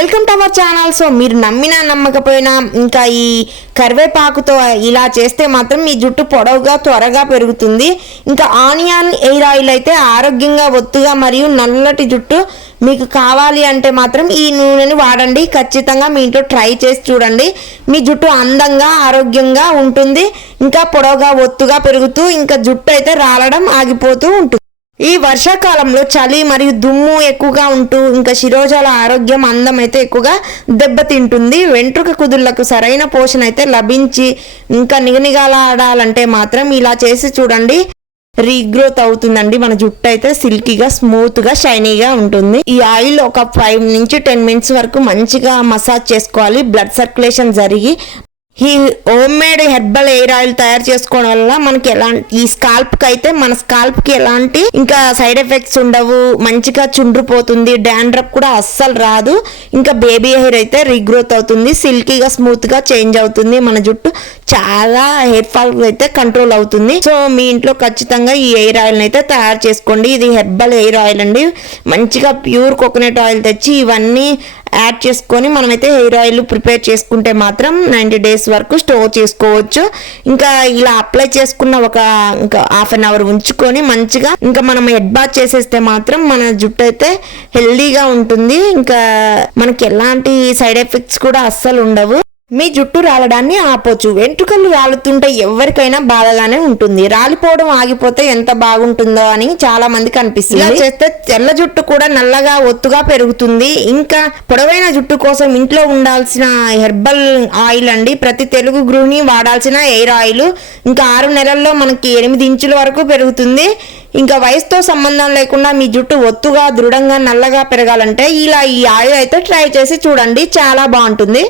Welcome to our channel so మీరు నమ్మినా నమ్మకపోయినా ఇంకా ఈ కరివేపాకుతో ఇలా చేస్తే మాత్రం మీ జుట్టు పొడవుగా త్వరగా పెరుగుతుంది. ఇంకా ఆనియన్ ఎయిర్ ఆయిల్ అయితే ఆరోగ్యంగా ఒత్తుగా మరియు నల్లటి జుట్టు మీకు కావాలి అంటే మాత్రం ఈ నూనెని వాడండి. ఖచ్చితంగా మీ ఇంట్లో ట్రై చేసి చూడండి. మీ జుట్టు అందంగా ఆరోగ్యంగా ఉంటుంది. ఇంకా పొడవుగా ఒత్తుగా పెరుగుతూ ఇంకా జుట్టు అయితే రాలడం ఆగిపోతూ ఉంటుంది. ఈ వర్షాకాలంలో చలి మరియు దుమ్ము ఎక్కువగా ఉంటూ ఇంకా శిరోజాల ఆరోగ్యం అందం అయితే ఎక్కువగా దెబ్బతింటుంది. వెంట్రుక కుదుళ్ళకు సరైన పోషణ అయితే లభించి ఇంకా నిగనిగలాడాలంటే మాత్రం ఇలా చేసి చూడండి. రీగ్రోత్ అవుతుందండి. మన జుట్టు అయితే సిల్కీగా స్మూత్గా షైనీగా ఉంటుంది. ఈ ఆయిల్ ఒక ఫైవ్ నుంచి టెన్ మినిట్స్ వరకు మంచిగా మసాజ్ చేసుకోవాలి. బ్లడ్ సర్క్యులేషన్ జరిగి ఈ home made herbal hair oil తయారు చేసుకోవడం వల్ల మనకి ఎలాంటి ఈ స్కాల్ప్కి అయితే మన స్కాల్ప్కి ఎలాంటి ఇంకా సైడ్ ఎఫెక్ట్స్ ఉండవు. మంచిగా చుండ్రిపోతుంది. డాండ్రప్ కూడా అస్సలు రాదు. ఇంకా బేబీ హెయిర్ అయితే రీగ్రోత్ అవుతుంది. సిల్కీగా స్మూత్గా చేంజ్ అవుతుంది. మన జుట్టు చాలా హెయిర్ ఫాల్ అయితే కంట్రోల్ అవుతుంది. సో మీ ఇంట్లో ఖచ్చితంగా ఈ ఎయిర్ ఆయిల్ అయితే తయారు చేసుకోండి. ఇది హెర్బల్ ఎయిర్ ఆయిల్ అండి. మంచిగా ప్యూర్ కోకోనట్ ఆయిల్ తెచ్చి ఇవన్నీ యాడ్ చేసుకొని మనమైతే హెయిర్ ఆయిల్ ప్రిపేర్ చేసుకుంటే మాత్రం నైంటీ డేస్ వరకు స్టోర్ చేసుకోవచ్చు. ఇంకా ఇలా అప్లై చేసుకున్న ఒక ఇంకా హాఫ్ అన్ అవర్ ఉంచుకొని మంచిగా ఇంకా మనం హెడ్ బాత్ చేసేస్తే మాత్రం మన జుట్టు అయితే హెల్దీగా ఉంటుంది. ఇంకా మనకి ఎలాంటి సైడ్ ఎఫెక్ట్స్ కూడా అస్సలు ఉండవు. మీ జుట్టు రాలడాన్ని ఆపొచ్చు. వెంట్రుకలు రాలుతుంటే ఎవరికైనా బాధగానే ఉంటుంది. రాలిపోవడం ఆగిపోతే ఎంత బాగుంటుందో అని చాలా మందికి అనిపిస్తుంది. ఇలా చేస్తే తెల్ల జుట్టు కూడా నల్లగా ఒత్తుగా పెరుగుతుంది. ఇంకా పొడవైన జుట్టు కోసం ఇంట్లో ఉండాల్సిన హెర్బల్ ఆయిల్ అండి. ప్రతి తెలుగు గృహిణి వాడాల్సిన ఎయిర్ ఆయిల్. ఇంకా ఆరు నెలల్లో మనకి ఎనిమిది ఇంచుల వరకు పెరుగుతుంది. ఇంకా వయసుతో సంబంధం లేకుండా మీ జుట్టు ఒత్తుగా దృఢంగా నల్లగా పెరగాలంటే ఇలా ఈ ఆయిల్ అయితే ట్రై చేసి చూడండి. చాలా బాగుంటుంది.